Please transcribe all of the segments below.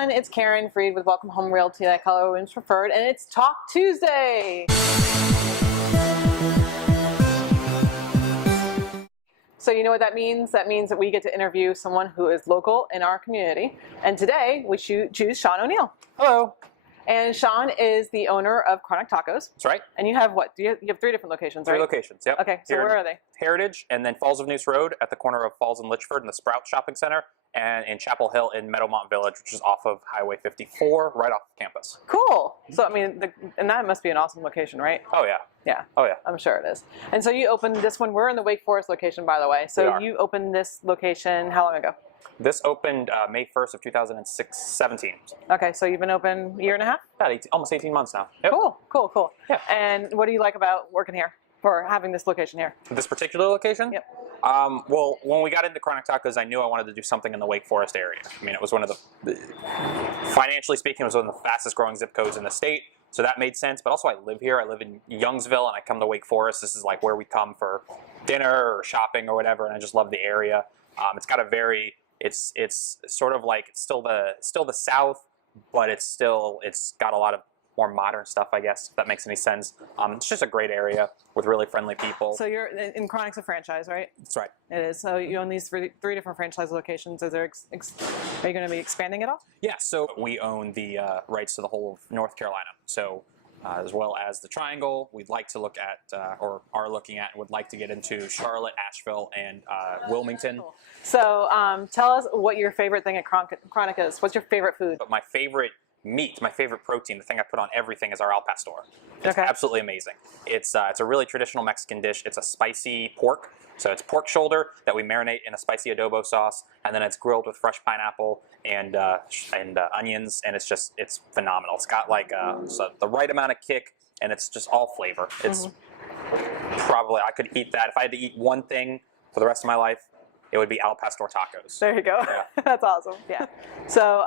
everyone, it's Karen Freed with Welcome Home Realty, that color women's preferred, and it's Talk Tuesday. So you know what that means? That means that we get to interview someone who is local in our community. And today we choose Sean O'Neill. Hello. And Sean is the owner of Chronic Tacos. That's right. And you have what? You have 3 different locations, right? 3 locations, yep. Okay, so where are they? Heritage, and then Falls of Neuse Road at the corner of Falls and Litchford in the Sprout Shopping Center, and in Chapel Hill in Meadowmont Village, which is off of Highway 54, right off campus. Cool. So, I mean, and that must be an awesome location, right? Oh, yeah. Yeah. Oh, yeah. I'm sure it is. And so you opened this one. We're in the Wake Forest location, by the way. So you opened this location how long ago? This opened May 1st of 2017. Okay, so you've been open a year and a half? About almost 18 months now. Yep. Cool. Yeah. And what do you like about working here, or having this location here? This particular location? Yep. Well, when we got into Chronic Tacos, I knew I wanted to do something in the Wake Forest area. I mean, it was one of the, financially speaking, it was one of the fastest growing zip codes in the state. So that made sense, but also I live here. I live in Youngsville, and I come to Wake Forest. This is like where we come for dinner or shopping or whatever, and I just love the area. It's got a very, it's sort of like it's still the South, but it's got a lot of more modern stuff, I guess, if that makes any sense. It's just a great area with really friendly people. So you're in Chronic's a franchise, right? That's right. It is. So you own these 3 different franchise locations. Are you going to be expanding at all? Yeah. So we own the rights to the whole of North Carolina. So as well as the Triangle, we'd like to look at, or are looking at, and would like to get into Charlotte, Asheville, and Wilmington. Cool. So tell us what your favorite thing at Chronic is. What's your favorite food? But my favorite meat, my favorite protein, the thing I put on everything is our al pastor. It's okay. Absolutely amazing. It's a really traditional Mexican dish. It's a spicy pork. So it's pork shoulder that we marinate in a spicy adobo sauce, and then it's grilled with fresh pineapple and onions, and it's phenomenal. It's got like the right amount of kick, and it's just all flavor. It's probably, I could eat that. If I had to eat one thing for the rest of my life, it would be al pastor tacos. There you go. Yeah. That's awesome. Yeah. So,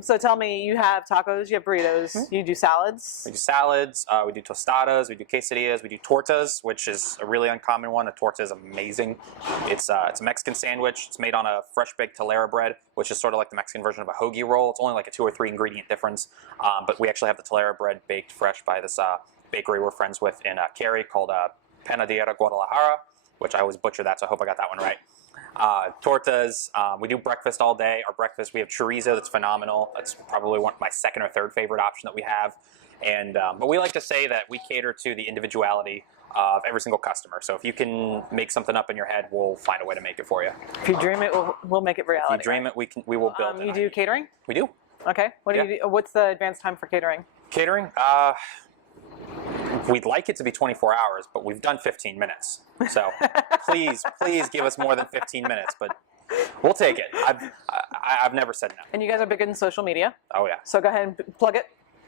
so tell me, you have tacos, you have burritos, you do salads. We do salads. We do tostadas. We do quesadillas. We do tortas, which is a really uncommon one. A torta is amazing. It's a Mexican sandwich. It's made on a fresh baked telera bread, which is sort of like the Mexican version of a hoagie roll. It's only like a 2 or 3 ingredient difference, but we actually have the telera bread baked fresh by this bakery we're friends with in Caren called Panadera Guadalajara, which I always butcher that, so I hope I got that one right. Tortas, we do breakfast all day. Our breakfast, we have chorizo that's phenomenal. That's probably my 2nd or 3rd favorite option that we have. And but we like to say that we cater to the individuality of every single customer. So if you can make something up in your head, we'll find a way to make it for you. If you dream it, we'll make it reality. If you dream it, we will build it. You do catering? We do. Okay. What do you do? What's the advance time for catering? Catering? We'd like it to be 24 hours, but we've done 15 minutes. So please give us more than 15 minutes, but we'll take it. I've never said no. And you guys are big in social media. Oh, yeah. So go ahead and plug it.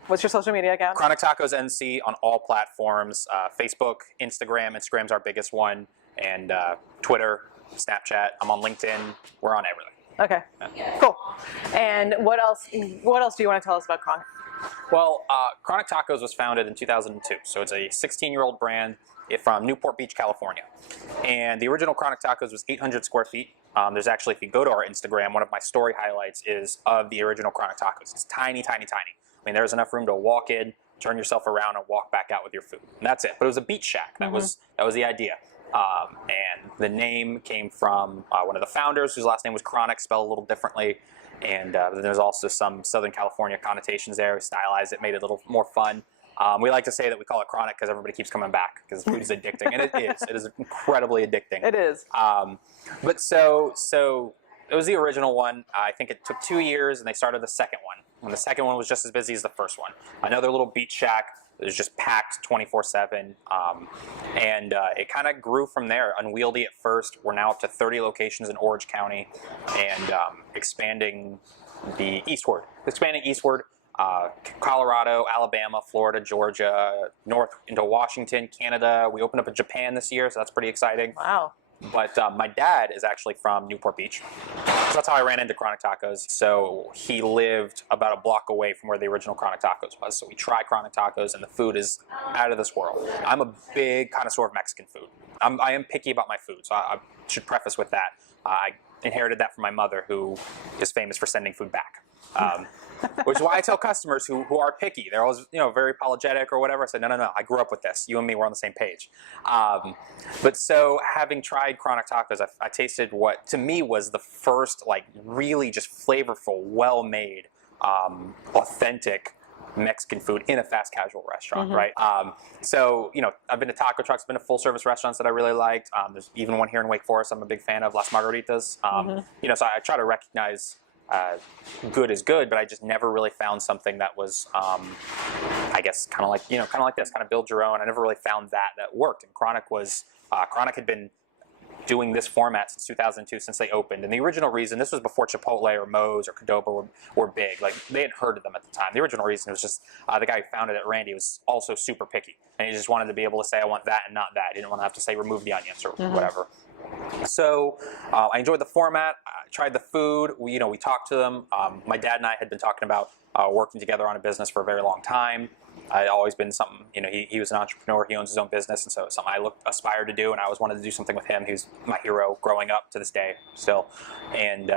What's your social media account? Chronic Tacos NC on all platforms. Facebook, Instagram. Instagram's our biggest one. And Twitter, Snapchat. I'm on LinkedIn. We're on everything. Okay. Yeah. Cool. And what else do you want to tell us about Chronic? Well, Chronic Tacos was founded in 2002, so it's a 16-year-old brand from Newport Beach, California. And the original Chronic Tacos was 800 square feet. There's actually, if you go to our Instagram, one of my story highlights is of the original Chronic Tacos. It's tiny, tiny, tiny. I mean, there's enough room to walk in, turn yourself around, and walk back out with your food. And that's it. But it was a beach shack. That was the idea. And the name came from one of the founders, whose last name was Chronic, spelled a little differently. And there's also some Southern California connotations there. We stylized it, made it a little more fun. We like to say that we call it chronic because everybody keeps coming back because food is addicting, and it is. It is incredibly addicting. It is. But so it was the original one. I think it took 2 years, and they started the second one. And the second one was just as busy as the first one. Another little beach shack. It was just packed 24/7, and it kind of grew from there. Unwieldy at first. We're now up to 30 locations in Orange County, and expanding eastward. Colorado, Alabama, Florida, Georgia, north into Washington, Canada. We opened up in Japan this year, so that's pretty exciting. Wow. But my dad is actually from Newport Beach. So that's how I ran into Chronic Tacos. So he lived about a block away from where the original Chronic Tacos was. So we tried Chronic Tacos, and the food is out of this world. I'm a big connoisseur of Mexican food. I am picky about my food, so I should preface with that. I inherited that from my mother, who is famous for sending food back. Which is why I tell customers who are picky, they're always very apologetic or whatever. I said, no, I grew up with this. You and me, we're on the same page. But so having tried Chronic Tacos, I tasted what to me was the first like really just flavorful, well-made, authentic Mexican food in a fast casual restaurant, right? So, I've been to taco trucks, been to full service restaurants that I really liked. There's even one here in Wake Forest I'm a big fan of, Las Margaritas. So I try to recognize good is good, but I just never really found something that was, I guess, kind of like this, kind of build your own. I never really found that worked. And Chronic had been doing this format since 2002, since they opened. And the original reason, this was before Chipotle or Moe's or Qdoba were big. Like, they hadn't heard of them at the time. The original reason was just the guy who founded it, Randy, was also super picky. And he just wanted to be able to say, I want that and not that. He didn't want to have to say, remove the onions or whatever. So I enjoyed the format. I tried the food. We talked to them. My dad and I had been talking about working together on a business for a very long time. I'd always been something, he was an entrepreneur, he owns his own business, and so it was something I aspired to do, and I always wanted to do something with him. He was my hero growing up to this day still. And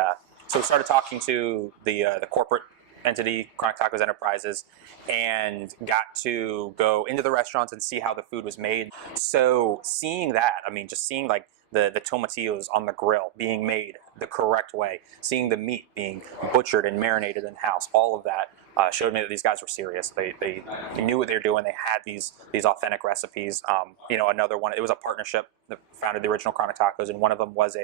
so we started talking to the corporate entity, Chronic Tacos Enterprises, and got to go into the restaurants and see how the food was made. So seeing that, just seeing like the tomatillos on the grill being made the correct way, seeing the meat being butchered and marinated in-house, all of that showed me that these guys were serious. They knew what they were doing. They had these authentic recipes. Another one, it was a partnership that founded the original Chronic Tacos, and one of them was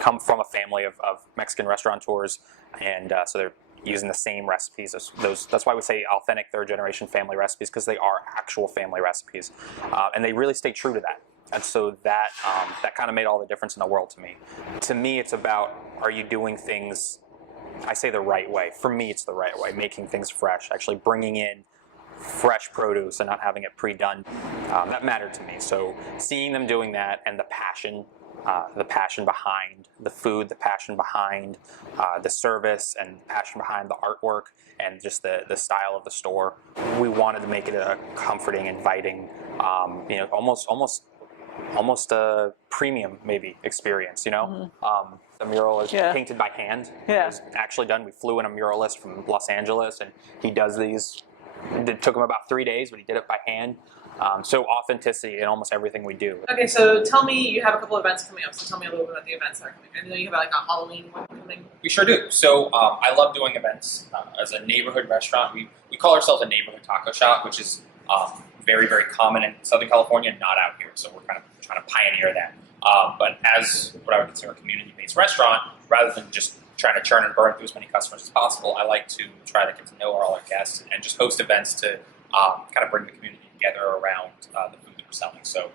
come from a family of Mexican restaurateurs, and so they're using the same recipes as those. That's why we say authentic third-generation family recipes, because they are actual family recipes, and they really stay true to that. And so that kind of made all the difference in the world to me. To me, it's about, are you doing things, I say the right way. For me, it's the right way, making things fresh, actually bringing in fresh produce and not having it pre-done. That mattered to me. So seeing them doing that, and the passion behind the food, the passion behind the service, and the passion behind the artwork, and just the style of the store. We wanted to make it a comforting, inviting, almost a premium maybe experience. The mural is painted by hand. It was actually done. We flew in a muralist from Los Angeles, and he does these. It took him about 3 days, but he did it by hand. So authenticity in almost everything we do. Okay, so tell me, you have a couple of events coming up, so tell me a little bit about the events that are coming. I know you have like a Halloween one coming. We sure do. So I love doing events. As a neighborhood restaurant, we call ourselves a neighborhood taco shop, which is very, very common in Southern California, not out here. So we're kind of trying to pioneer that. But as what I would consider a community-based restaurant, rather than just trying to churn and burn through as many customers as possible, I like to try to get to know all our guests and just host events to kind of bring the community together around the food that we're selling. So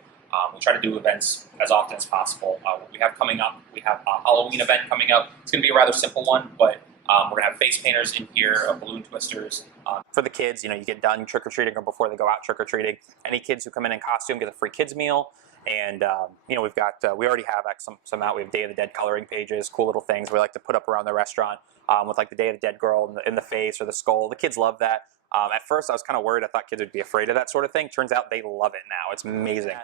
we'll try to do events as often as possible. What we have coming up, we have a Halloween event coming up. It's going to be a rather simple one, but we're going to have face painters in here, balloon twisters. For the kids, you get done trick-or-treating or before they go out trick-or-treating. Any kids who come in costume get a free kids meal. And, we've got, we already have some out. We have Day of the Dead coloring pages, cool little things we like to put up around the restaurant with like the Day of the Dead girl in the face or the skull. The kids love that. At first I was kind of worried. I thought kids would be afraid of that sort of thing. Turns out they love it now. It's amazing.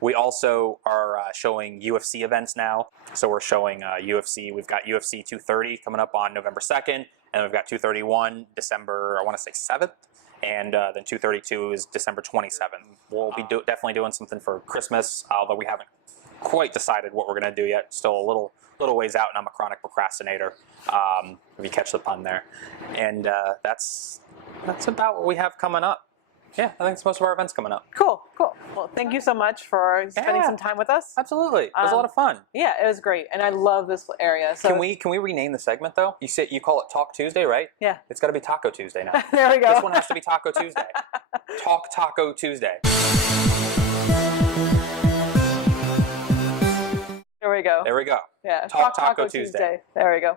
We also are showing UFC events now. So we're showing UFC. We've got UFC 230 coming up on November 2nd. And we've got 231 December, I want to say 7th. And then 232 is December 27th. We'll be definitely doing something for Christmas, although we haven't quite decided what we're going to do yet. Still a little ways out, and I'm a chronic procrastinator, if you catch the pun there. And that's about what we have coming up. Yeah, I think it's most of our events coming up. Cool. Well, thank you so much for spending some time with us. Absolutely. It was a lot of fun. Yeah, it was great, and I love this area. So Can we rename the segment though? You call it Talk Tuesday, right? Yeah. It's got to be Taco Tuesday now. There we go. This one has to be Taco Tuesday. Talk Taco Tuesday. There we go. There we go. Yeah. Talk Taco Tuesday. There we go.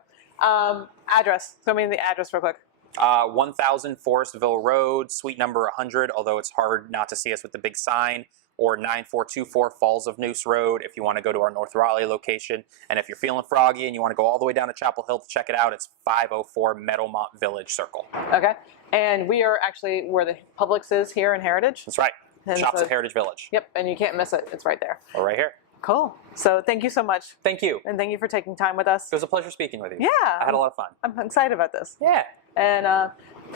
Address. Show me the address real quick. 1000 Forestville Road, suite number 100, although it's hard not to see us with the big sign, or 9424 Falls of Neuse Road if you want to go to our North Raleigh location. And if you're feeling froggy and you want to go all the way down to Chapel Hill to check it out, it's 504 Meadowmont Village Circle. Okay. And we are actually where the Publix is here in Heritage. That's right. And Shops so, at Heritage Village. Yep, and you can't miss it. It's right there. We're right here. Cool. So thank you so much. Thank you. And thank you for taking time with us. It was a pleasure speaking with you. Yeah. I had a lot of fun. I'm excited about this. Yeah. And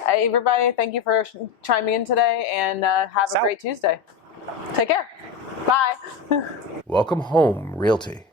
everybody, thank you for chiming in today, and have a great Tuesday. Take care. Bye. Welcome home, Realty.